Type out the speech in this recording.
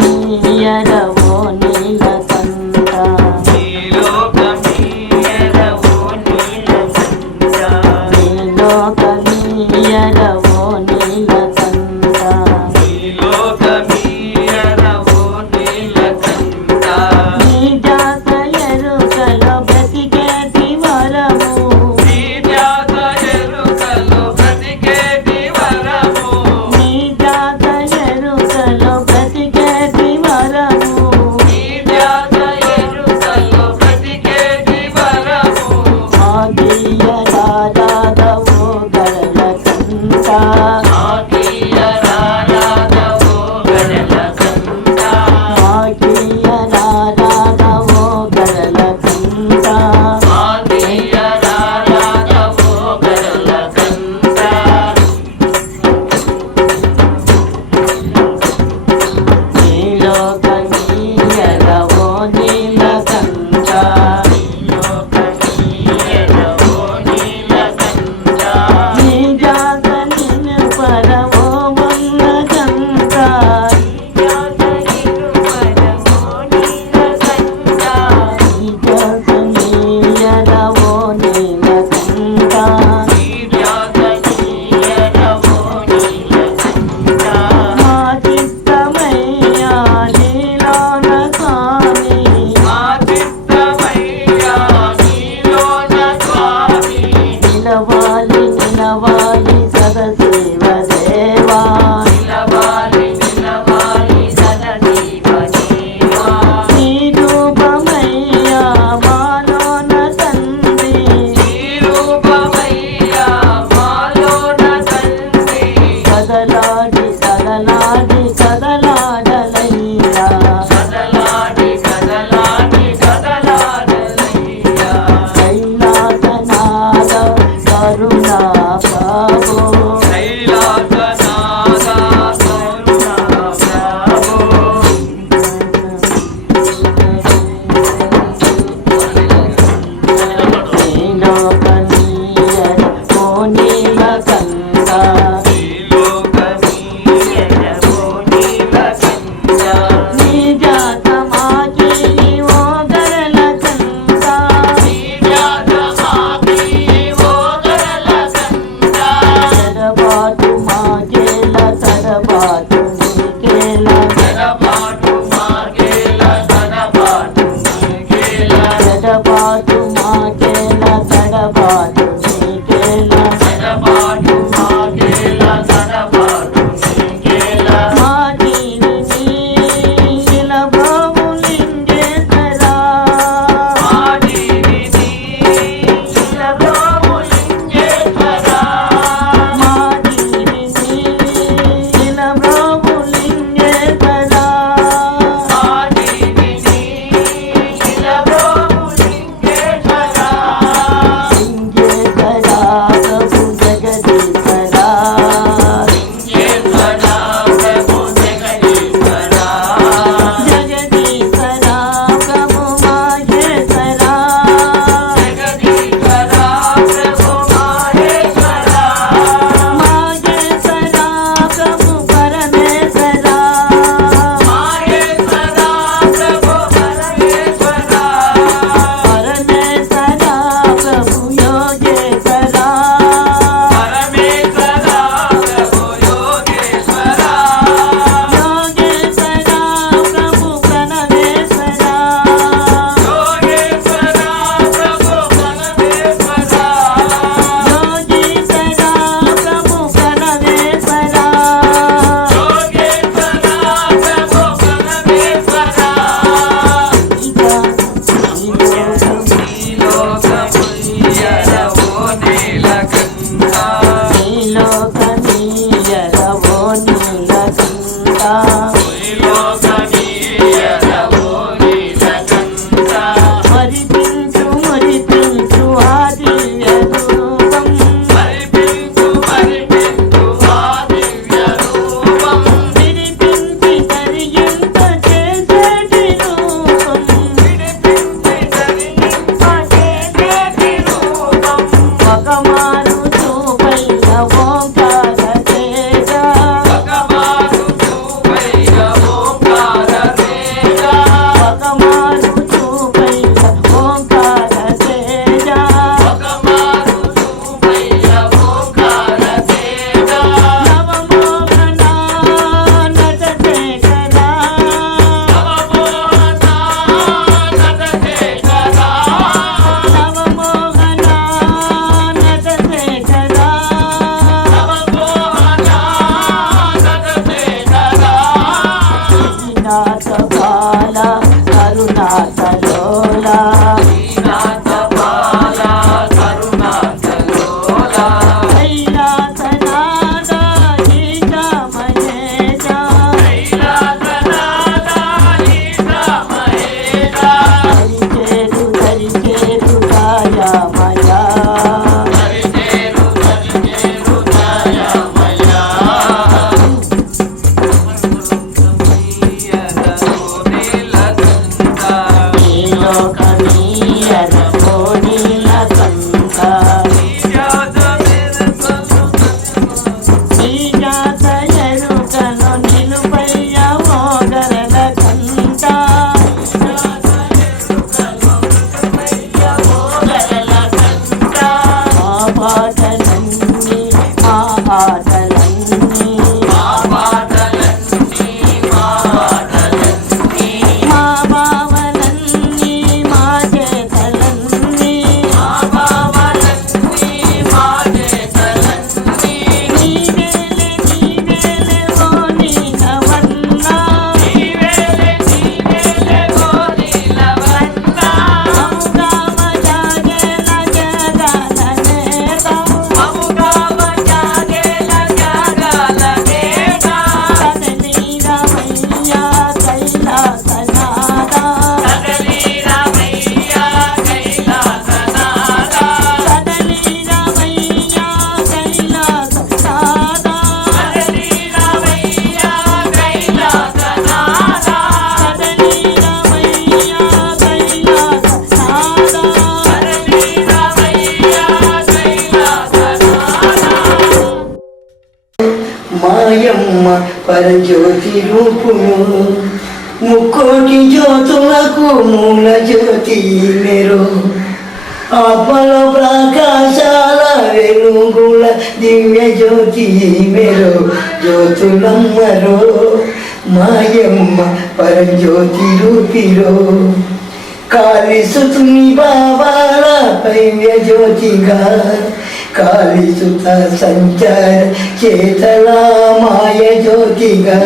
నీలోకనీయరవో నీలకంఠ నీలోకనీయరవో నీలకంఠ నీలోకనీయరవో నీలకంఠ నీలోకనీయరవో నీలకంఠ నీ జాత ఎరుకలో బ్రతికేటి వరము నీ జాత ఎరుకలో బ్రతికేటి వరము నీ జాత ఎరుకలో బ్రతికేటి వరము నీ జాత ఎరుకలో బ్రతికేటి వరము ఆగియ రాధవో గరళకంఠ ఆగియ రాధవో గరళకంఠ ఆగియ రాధవో గరళకంఠ ఆగియ రాధవో గరళకంఠ నీలోకనీయరవో నీలకంఠ నీలోకనీయరవో నీలకంఠ నీ జాత నిలుపరవో వన్నకంఠ నీ జాత నిలుపరవో నీలకంఠ నీ జాత నీయరవో నీలకంఠ నీ జాత నీయరవో నీలకంఠ మా చిత్తమయ్యా నీలోన స్వామి మా చిత్తమయ్యా నీలోన స్వామి నిలవాలి నిలవాలి సదశివ దేవా నిలవాలి నిలవాలి సదశివ దేవా నీ రూపమయ్యా మాలోన తండ్రి నీ రూపమయ్యా మాలోన తండ్రి కదలాడి కదలాడి కదలాడలయ్యా కదలాడి కదలాడి కదలాడలయ్యా కైలాసనాథ కరుణా ప్రభో కైలాసనాథ కరుణా ప్రభో నీలోకనీయరవో నీలకంఠ నీలోకనీయరవో నీలకంఠ నీ జాత మాకిలి ఓ గరళకంఠ నీ జాత మాకిలి ఓ గరళకంఠ తడబాటు మాకేల తడబాటు నీకేల తడబాటు మాకేల తడబాటు నీకేల తడబాటు మాకేల తడబాటు నీకేల తడబాటు మాకేల తడబాటు నీకేల మాదిని నీలభావులింగేశ్వరా మాదిని నీలభావులింగేశ్వరా మాదిని నీలభావులింగేశ్వరా మాదిని నీలభావులింగేశ్వరా లింగేశ్వరా ప్రభు జగదీశ్వరా లింగేశ్వరా ప్రభు జగదీశ్వరా జగదీశ్వరా ప్రభు మాహేశ్వరా జగదీశ్వరా ప్రభు మాహేశ్వరా మాహేశ్వరా ప్రభు పరమేశ్వరా మాహేశ్వరా ప్రభు పరమేశ్వరా పరమేశ్వరా ప్రభు యోగేశ్వరా పరమేశ్వరా ప్రభు యోగేశ్వరా యోగేశ్వరా ప్రభు ప్రణవేశ్వరా యోగేశ్వరా ప్రభు ప్రణవేశ్వరా యోగీశ్వరా ప్రభు ప్రణవేశ్వరా నీలోకనీయరవో నీలకంఠ మరిపించు మరిపించు ఆ దివ్య రూపం విడిపించి కరిగింప చేసేటి రూపం ఒకమారు చూపయ్య ఓంకార తేజ జ్యోతి రూపును ముక్కోటి జ్యోతులకు మూల జ్యోతి మెరు ఆత్మల ప్రకాశాల వెలుగుల దివ్య జ్యోతి మెరు జ్యోతులమ్మరో మాయమ్మ పరంజ్యోతి రూపిరో కాళీసుతుని బాబాల పైవ్య జ్యోతిగా కాళీసుత సంచార చేతల మాయ జ్యోతిగా